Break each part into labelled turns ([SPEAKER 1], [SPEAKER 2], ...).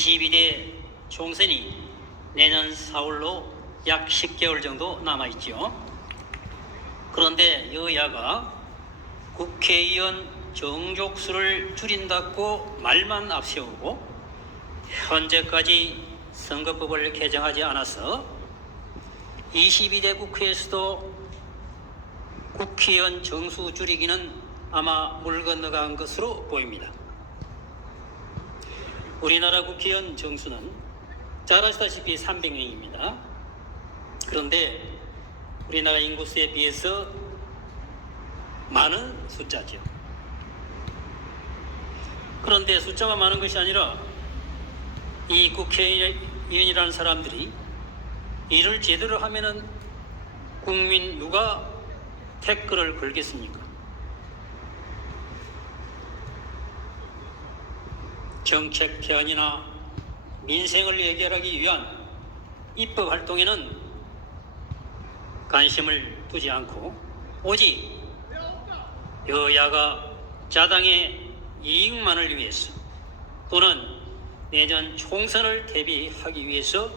[SPEAKER 1] 22대 총선이 내년 4월로 약 10개월 정도 남아있죠. 그런데 여야가 국회의원 정족수를 줄인다고 말만 앞세우고 현재까지 선거법을 개정하지 않아서 22대 국회에서도 국회의원 정수 줄이기는 아마 물 건너간 것으로 보입니다. 우리나라 국회의원 정수는 잘 아시다시피 300명입니다. 그런데 우리나라 인구수에 비해서 많은 숫자죠. 그런데 숫자가 많은 것이 아니라 이 국회의원이라는 사람들이 일을 제대로 하면은 국민 누가 태클을 걸겠습니까? 정책 개헌이나 민생을 해결하기 위한 입법 활동에는 관심을 두지 않고 오직 여야가 자당의 이익만을 위해서 또는 내년 총선을 대비하기 위해서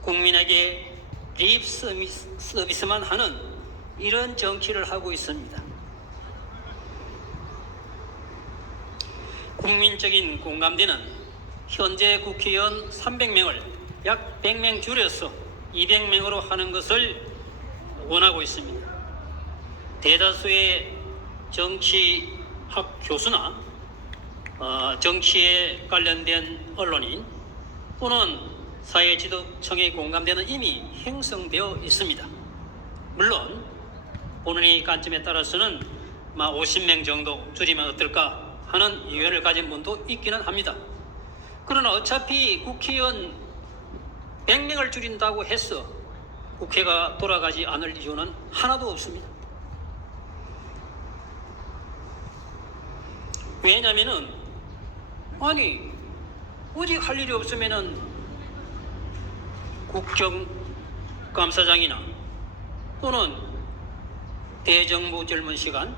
[SPEAKER 1] 국민에게 립 서비스- 서비스만 하는 이런 정치를 하고 있습니다. 국민적인 공감대는 현재 국회의원 300명을 약 100명 줄여서 200명으로 하는 것을 원하고 있습니다. 대다수의 정치학 교수나 어, 정치에 관련된 언론인 또는 사회지도청의 공감대는 이미 형성되어 있습니다. 물론 본인의 관점에 따라서는 50명 정도 줄이면 어떨까 하는 의견을 가진 분도 있기는 합니다. 그러나 어차피 국회의원 100명을 줄인다고 해서 국회가 돌아가지 않을 이유는 하나도 없습니다. 왜냐면은 아니 오직 할 일이 없으면은 국정감사장이나 또는 대정부 젊은 시간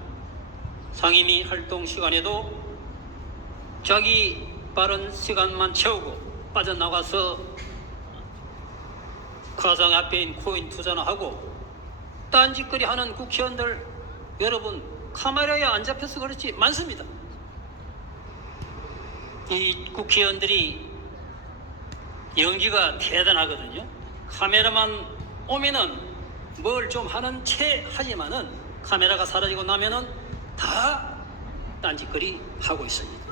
[SPEAKER 1] 상임위 활동 시간에도 자기 빠른 시간만 채우고 빠져나가서 가상 앞에인 코인 투자나 하고 딴짓거리 하는 국회의원들 여러분 카메라에 안 잡혀서 그렇지 많습니다. 이 국회의원들이 연기가 대단하거든요. 카메라만 오면은 뭘 좀 하는 채 하지만은 카메라가 사라지고 나면은 다 딴짓거리 하고 있습니다.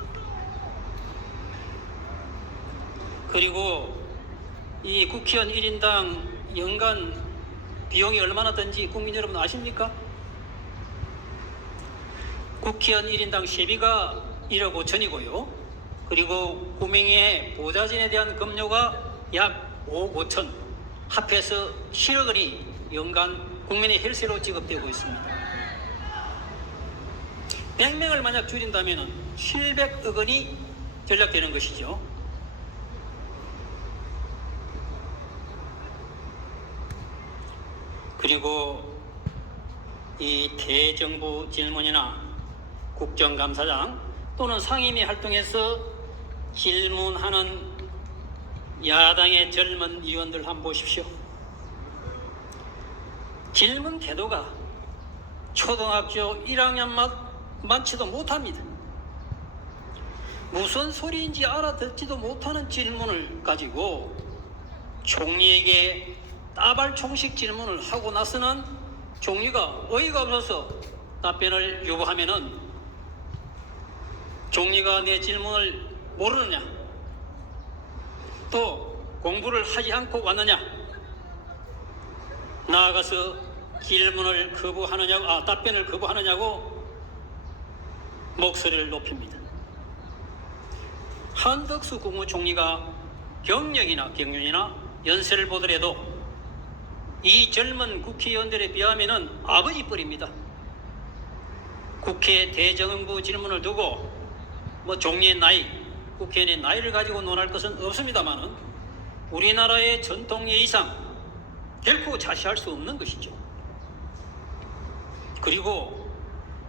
[SPEAKER 1] 그리고 이 국회의원 1인당 연간 비용이 얼마나 든지 국민 여러분 아십니까? 국회의원 1인당 세비가 1억 5천이고요. 그리고 구명의 보좌진에 대한 급료가 약 5억 5천 합해서 7억 원이 연간 국민의 혈세로 지급되고 있습니다. 100명을 만약 줄인다면 700억 원이 전략되는 것이죠. 그리고 이 대정부 질문이나 국정감사장 또는 상임위 활동에서 질문하는 야당의 젊은 의원들 한번 보십시오. 질문 태도가 초등학교 1학년만 많지도 못합니다. 무슨 소리인지 알아듣지도 못하는 질문을 가지고 총리에게 따발총식 질문을 하고 나서는 총리가 어이가 없어서 답변을 요구하면은 총리가 내 질문을 모르느냐 또 공부를 하지 않고 왔느냐 나아가서 질문을 거부하느냐고 아 답변을 거부하느냐고 목소리를 높입니다. 한덕수 국무총리가 경력이나 경륜이나 연세를 보더라도 이 젊은 국회의원들에 비하면은 아버지 뻘입니다. 국회 대정부 질문을 두고 뭐 종리의 나이, 국회의원의 나이를 가지고 논할 것은 없습니다만은 우리나라의 전통 예의상 결코 자시할 수 없는 것이죠. 그리고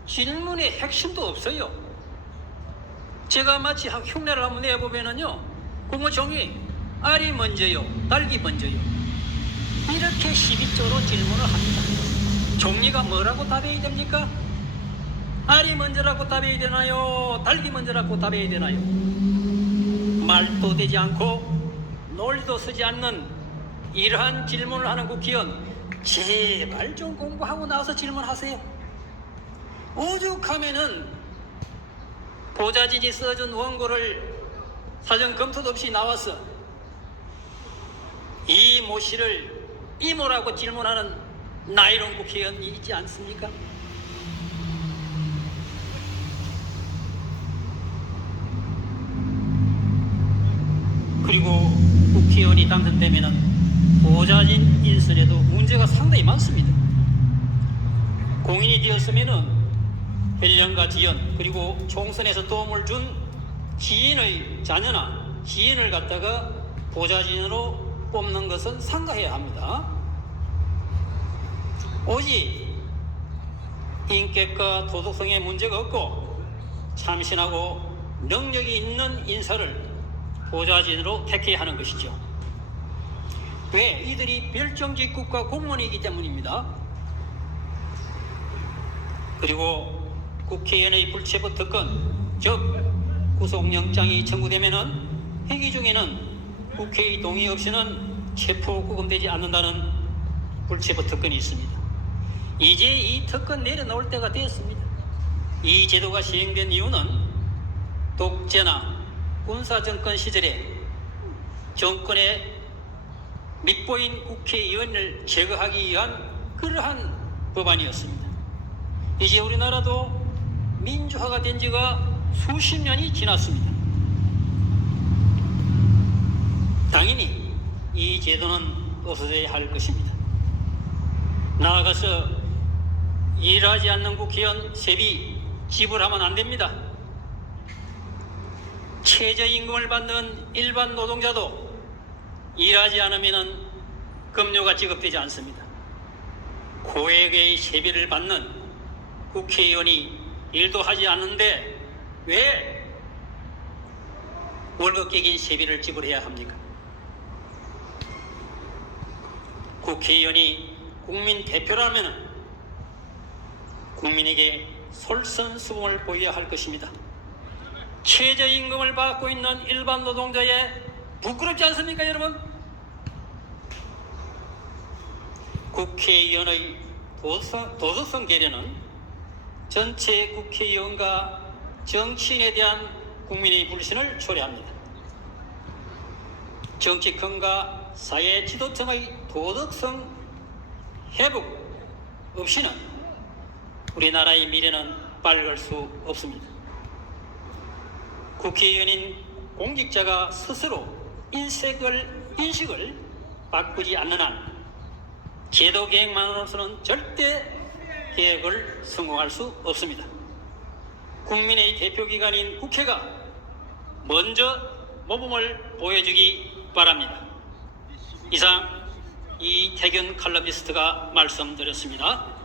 [SPEAKER 1] 질문의 핵심도 없어요. 제가 마치 한 흉내를 한번 내보면은요, 국무총리 알이 먼저요, 달기 먼저요. 이렇게 12조로 질문을 합니다. 총리가 뭐라고 답해야 됩니까? 알이 먼저라고 답해야 되나요? 달기 먼저라고 답해야 되나요? 말도 되지 않고 논리도 쓰지 않는 이러한 질문을 하는 국회의원 제발 좀 공부하고 나서 질문하세요. 오죽하면은 보좌진이 써준 원고를 사전 검토도 없이 나와서 이 모 씨를 이모라고 질문하는 나이론 국회의원이 있지 않습니까? 그리고 국회의원이 당선되면은 보좌진 인선에도 문제가 상당히 많습니다. 공인이 되었으면은 벨령과 지연 그리고 총선에서 도움을 준 지인의 자녀나 지인을 갖다가 보좌진으로 뽑는 것은 상가해야 합니다. 오직 인격과 도덕성에 문제가 없고 참신하고 능력이 있는 인사를 보좌진으로 택해야 하는 것이죠. 왜? 이들이 별정직 국가 공무원이기 때문입니다. 그리고 국회의원의 불체포 특권, 즉 구속영장이 청구되면은 회기 중에는 국회의 동의 없이는 체포 구금되지 않는다는 불체포 특권이 있습니다. 이제 이 특권 내려놓을 때가 되었습니다. 이 제도가 시행된 이유는 독재나 군사 정권 시절에 정권의 밉보인 국회의원을 제거하기 위한 그러한 법안이었습니다. 이제 우리나라도 민주화가 된 지가 수십 년이 지났습니다. 당연히 이 제도는 없어져야 할 것입니다. 나아가서 일하지 않는 국회의원 세비 지불하면 안 됩니다. 최저임금을 받는 일반 노동자도 일하지 않으면 급료가 지급되지 않습니다. 고액의 세비를 받는 국회의원이 일도 하지 않는데 왜 월급격인 세비를 지불해야 합니까? 국회의원이 국민 대표라면 국민에게 솔선수범을 보여야 할 것입니다. 최저임금을 받고 있는 일반 노동자의 부끄럽지 않습니까, 여러분? 국회의원의 도덕성, 도덕성 계례는 전체 국회의원과 정치인에 대한 국민의 불신을 초래합니다. 정치권과 사회 지도층의 도덕성 회복 없이는 우리나라의 미래는 밝을 수 없습니다. 국회의원인 공직자가 스스로 인색을, 인식을 바꾸지 않는 한 제도 계획만으로서는 절대 계획을 성공할 수 없습니다. 국민의 대표기관인 국회가 먼저 모범을 보여주기 바랍니다. 이상 이태균 칼럼니스트가 말씀드렸습니다.